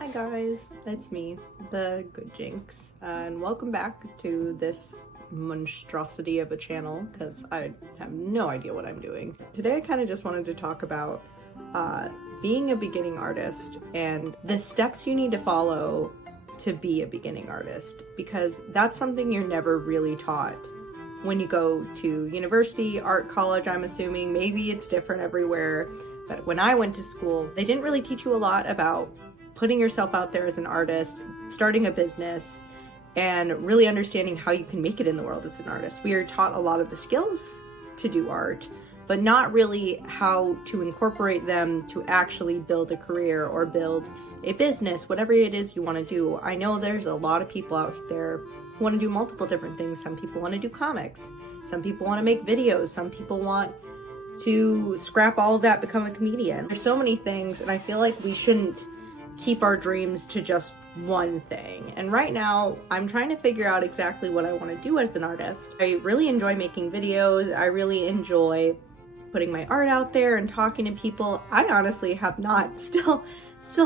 Hi guys, it's me, the Good Jinx, and welcome back to this monstrosity of a channel because I have no idea what I'm doing. Today I kind of just wanted to talk about being a beginning artist and the steps you need to follow to be a beginning artist, because that's something you're never really taught when you go to university, art college. I'm assuming maybe it's different everywhere, but when I went to school, they didn't really teach you a lot about putting yourself out there as an artist, starting a business, and really understanding how you can make it in the world as an artist. We are taught a lot of the skills to do art, but not really how to incorporate them to actually build a career or build a business, whatever it is you want to do. I know there's a lot of people out there who want to do multiple different things. Some people want to do comics, some people want to make videos, some people want to scrap all of that, become a comedian. There's so many things, and I feel like we shouldn't keep our dreams to just one thing. And right now, I'm trying to figure out exactly what I want to do as an artist. I really enjoy making videos. I really enjoy putting my art out there and talking to people. I honestly have not, still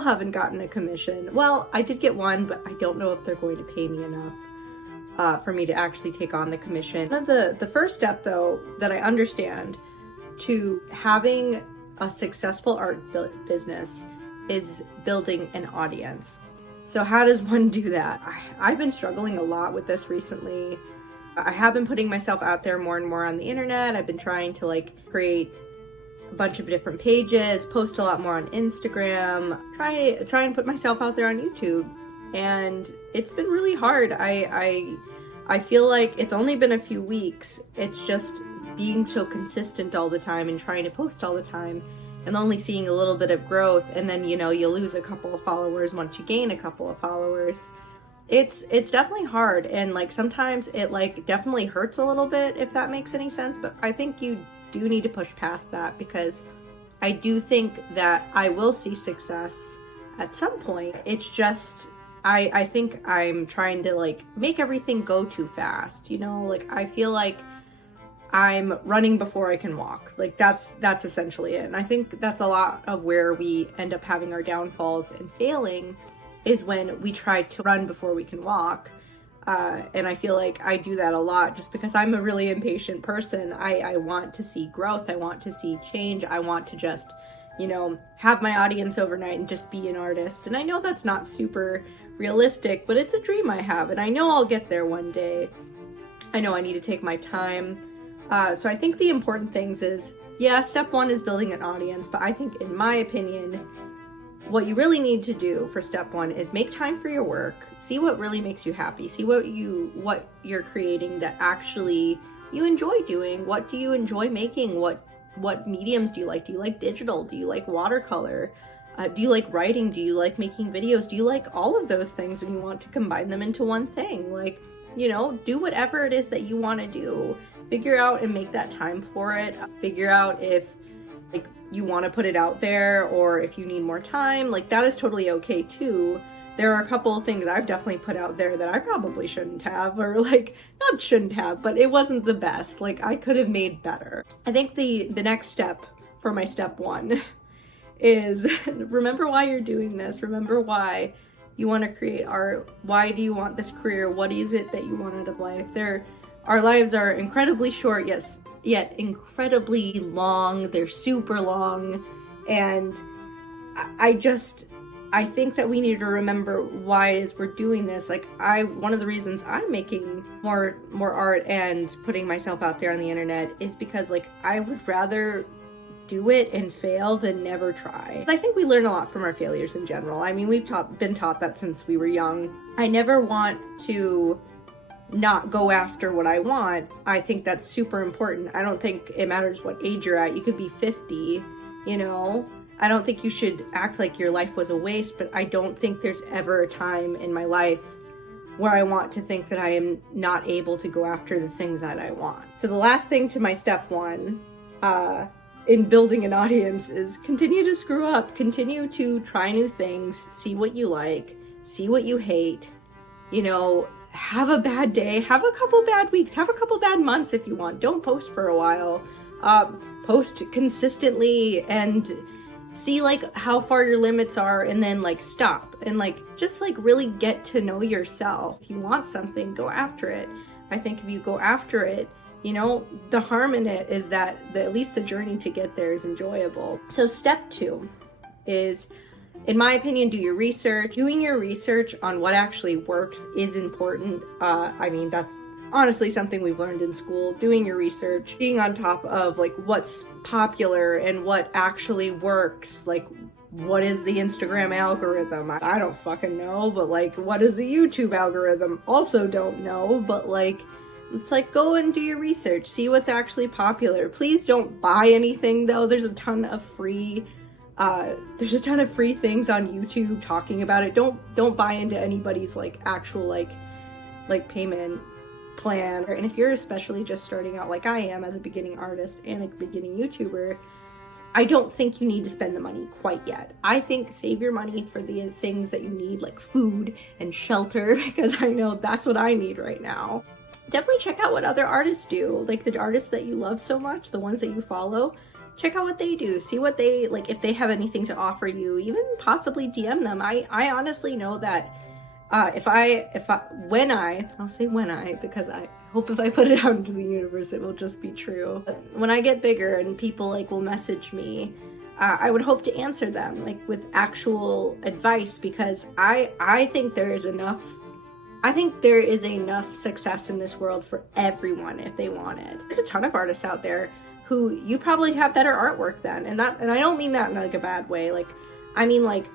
haven't gotten a commission. Well, I did get one, but I don't know if they're going to pay me enough for me to actually take on the commission. One of the first step, though, that I understand to having a successful art business is building an audience. So how does one do that? I've been struggling a lot with this recently. I have been putting myself out there more and more on the internet. I've been trying to create a bunch of different pages, post a lot more on Instagram, try and put myself out there on YouTube. And it's been really hard. I feel like it's only been a few weeks. It's just being so consistent all the time and trying to post all the time and only seeing a little bit of growth, and then you lose a couple of followers once you gain a couple of followers. It's definitely hard, and sometimes it definitely hurts a little bit, if that makes any sense. But I think you do need to push past that, because I do think that I will see success at some point. It's just I think I'm trying to make everything go too fast, I feel like I'm running before I can walk. That's essentially it. And I think that's a lot of where we end up having our downfalls and failing, is when we try to run before we can walk. And I feel like I do that a lot just because I'm a really impatient person. I want to see growth. I want to see change. I want to just, have my audience overnight and just be an artist. And I know that's not super realistic, but it's a dream I have. And I know I'll get there one day. I know I need to take my time. So I think the important things is, step one is building an audience, but I think, in my opinion, what you really need to do for step one is make time for your work, see what really makes you happy, see what you're creating that actually you enjoy doing. What do you enjoy making? What mediums do you like? Do you like digital? Do you like watercolor? Do you like writing? Do you like making videos? Do you like all of those things and you want to combine them into one thing? Do whatever it is that you want to do. Figure out and make that time for it. Figure out if you want to put it out there, or if you need more time. That is totally okay too. There are a couple of things I've definitely put out there that I probably shouldn't have, or not shouldn't have, but it wasn't the best. I could have made better. I think the next step for my step one is remember why you're doing this. Remember why you want to create art. Why do you want this career? What is it that you want out of life? Our lives are incredibly short, yes, yet incredibly long. They're super long. And I think that we need to remember why it is we're doing this. One of the reasons I'm making more art and putting myself out there on the internet is because I would rather do it and fail than never try. I think we learn a lot from our failures in general. I mean, we've been taught that since we were young. I never want to not go after what I want. I think that's super important. I don't think it matters what age you're at. You could be 50, I don't think you should act like your life was a waste, but I don't think there's ever a time in my life where I want to think that I am not able to go after the things that I want. So the last thing to my step one, in building an audience, is continue to screw up, continue to try new things, see what you like, see what you hate, have a bad day, have a couple bad weeks, have a couple bad months if you want. Don't post for a while. Post consistently and see how far your limits are, and then stop and like just like really get to know yourself. If you want something, go after it. I think if you go after it, you know, the harm in it is that at least the journey to get there is enjoyable. So step 2 is, in my opinion, do your research. Doing your research on what actually works is important. I mean, that's honestly something we've learned in school. Doing your research, being on top of like what's popular and what actually works. Like, what is the Instagram algorithm? I don't fucking know, but like, what is the YouTube algorithm? Also don't know, but like, it's like, go and do your research, see what's actually popular. Please don't buy anything though. There's a ton of free things on YouTube talking about it. Don't buy into anybody's like actual like payment plan. And if you're especially just starting out like I am as a beginning artist and a beginning YouTuber, I don't think you need to spend the money quite yet. I think save your money for the things that you need, like food and shelter, because I know that's what I need right now. Definitely check out what other artists do, like the artists that you love so much, the ones that you follow. Check out what they do, see what they, like if they have anything to offer you, even possibly DM them. I honestly know that I'll say when I, because I hope if I put it out into the universe, it will just be true. But when I get bigger and people like will message me, I would hope to answer them like with actual advice, because I think there is enough success in this world for everyone if they want it. There's a ton of artists out there who you probably have better artwork than, and I don't mean that in like a bad way. Like, I mean like,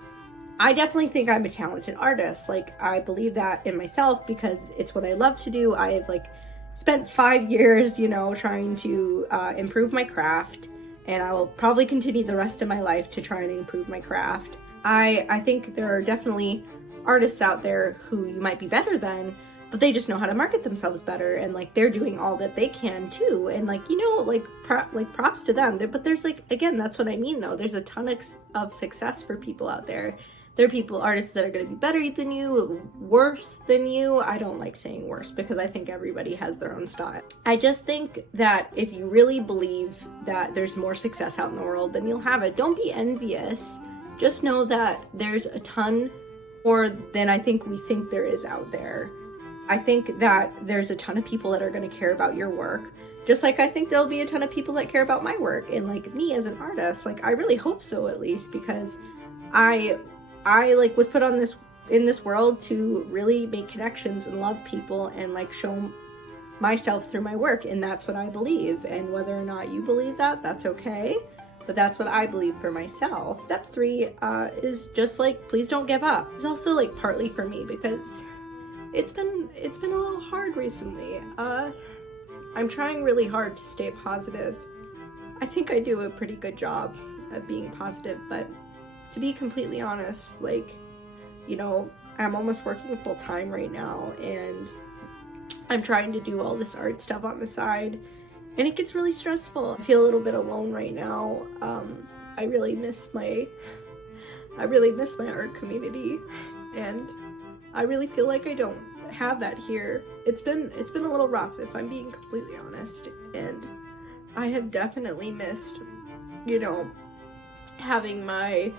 I definitely think I'm a talented artist. Like, I believe that in myself because it's what I love to do. I have like spent 5 years, you know, trying to improve my craft, and I will probably continue the rest of my life to try and improve my craft. I think there are definitely artists out there who you might be better than, but they just know how to market themselves better, and like they're doing all that they can too, and like, you know, like props to them. But there's like, again, that's what I mean though, there's a ton of success for people out there. There are artists that are going to be better than you, worse than you. I don't like saying worse because I think everybody has their own style. I just think that if you really believe that there's more success out in the world, then you'll have it. Don't be envious. Just know that there's a ton more than I think we think there is out there. I think that there's a ton of people that are going to care about your work. Just like I think there'll be a ton of people that care about my work and like me as an artist. Like, I really hope so, at least, because I like was put on in this world to really make connections and love people and like show myself through my work, and that's what I believe. And whether or not you believe that, that's okay, but that's what I believe for myself. Step 3 is just like, please don't give up. It's also like partly for me because it's been a little hard recently. I'm trying really hard to stay positive. I think I do a pretty good job of being positive, but to be completely honest, like, you know, I'm almost working full time right now, and I'm trying to do all this art stuff on the side, and it gets really stressful. I feel a little bit alone right now. I really miss my art community, and I really feel like I don't have that here. It's been a little rough, if I'm being completely honest, and I have definitely missed, you know, having my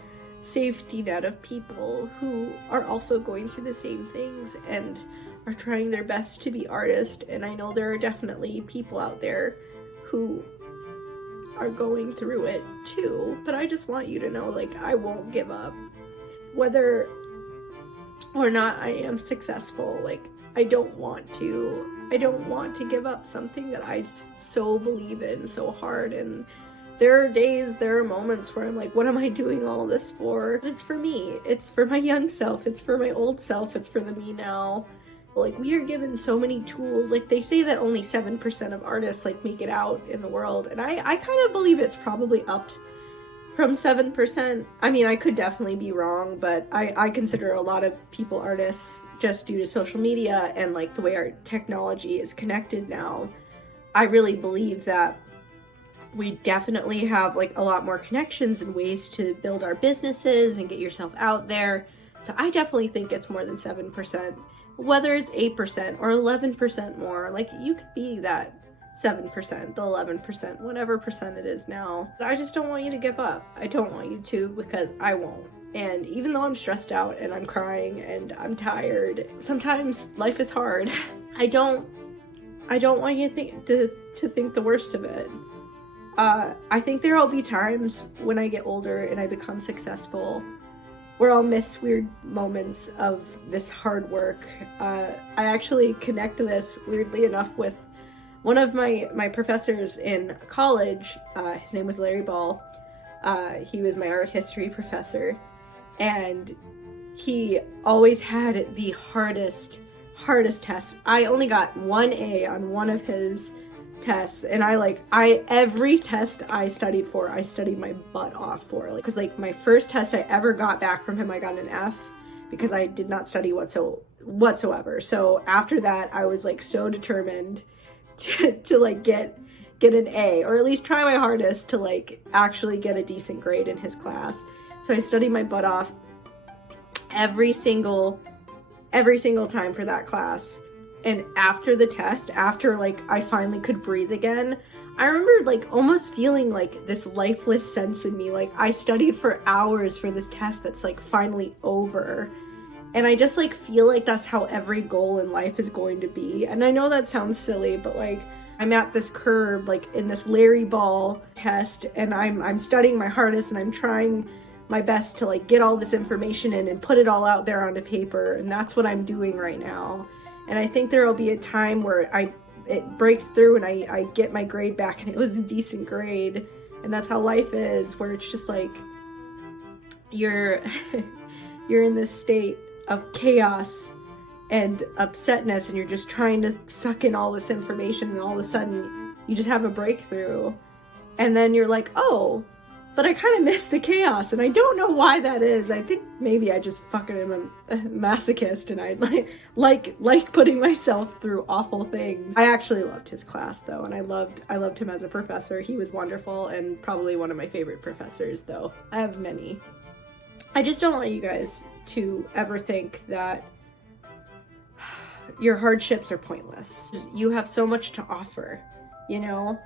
safety net of people who are also going through the same things and are trying their best to be artists. And I know there are definitely people out there who are going through it too, but I just want you to know, like, I won't give up. Whether or not I am successful, like, I don't want to give up something that I so believe in so hard. And there are moments where I'm like, what am I doing all this for? But it's for me. It's for my young self. It's for my old self. It's for the me now. Like, we are given so many tools. Like, they say that only 7% of artists like make it out in the world, and I kind of believe it's probably upped from 7%. I mean, I could definitely be wrong, but I consider a lot of people artists just due to social media and like the way our technology is connected now. I really believe that we definitely have like a lot more connections and ways to build our businesses and get yourself out there. So I definitely think it's more than 7%. Whether it's 8% or 11% more, like, you could be that 7%, the 11%, whatever percent it is now. I just don't want you to give up. I don't want you to, because I won't. And even though I'm stressed out and I'm crying and I'm tired, sometimes life is hard. I don't want you to think the worst of it. I think there will be times when I get older and I become successful where I'll miss weird moments of this hard work. I actually connect this, weirdly enough, with one of my professors in college. His name was Larry Ball. He was my art history professor, and he always had the hardest tests. I only got 1 A on one of his tests, and every test I studied for, I studied my butt off for. Because my first test I ever got back from him, I got an F because I did not study whatsoever. So after that, I was so determined to get an A, or at least try my hardest to actually get a decent grade in his class. So I studied my butt off every single time for that class. And after the test, after I finally could breathe again, I remember almost feeling this lifeless sense in me. I studied for hours for this test that's finally over. And I just feel like that's how every goal in life is going to be. And I know that sounds silly, but I'm at this curb, in this Larry Ball test, and I'm studying my hardest, and I'm trying my best to get all this information in and put it all out there onto paper. And that's what I'm doing right now. And I think there will be a time where it breaks through and I get my grade back, and it was a decent grade. And that's how life is, where it's just you're in this state of chaos and upsetness, and you're just trying to suck in all this information, and all of a sudden you just have a breakthrough. And then you're like, oh, but I kind of miss the chaos, and I don't know why that is. I think maybe I just fucking am a masochist, and I like putting myself through awful things. I actually loved his class though, and I loved him as a professor. He was wonderful, and probably one of my favorite professors, though I have many. I just don't want you guys to ever think that your hardships are pointless. You have so much to offer, you know?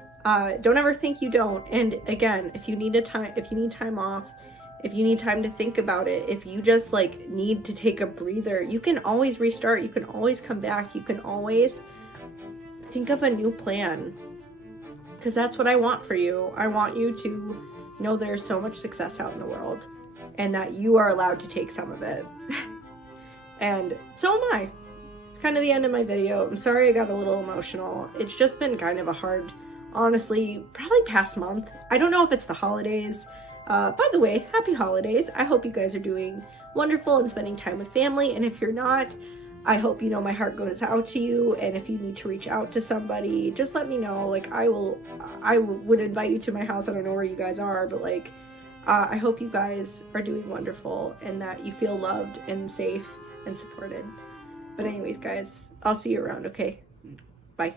Don't ever think you don't. And again, if you need time off, if you need time to think about it, if you just need to take a breather, you can always restart. You can always come back. You can always think of a new plan. Because that's what I want for you. I want you to know there's so much success out in the world, and that you are allowed to take some of it. And so am I. It's kind of the end of my video. I'm sorry I got a little emotional. It's just been kind of a hard, honestly, probably past month. I don't know if it's the holidays. By the way, happy holidays. I hope you guys are doing wonderful and spending time with family. And if you're not, I hope you know my heart goes out to you. And if you need to reach out to somebody, just let me know. I would invite you to my house. I don't know where you guys are, but I hope you guys are doing wonderful and that you feel loved and safe and supported. But anyways, guys, I'll see you around, okay? Bye.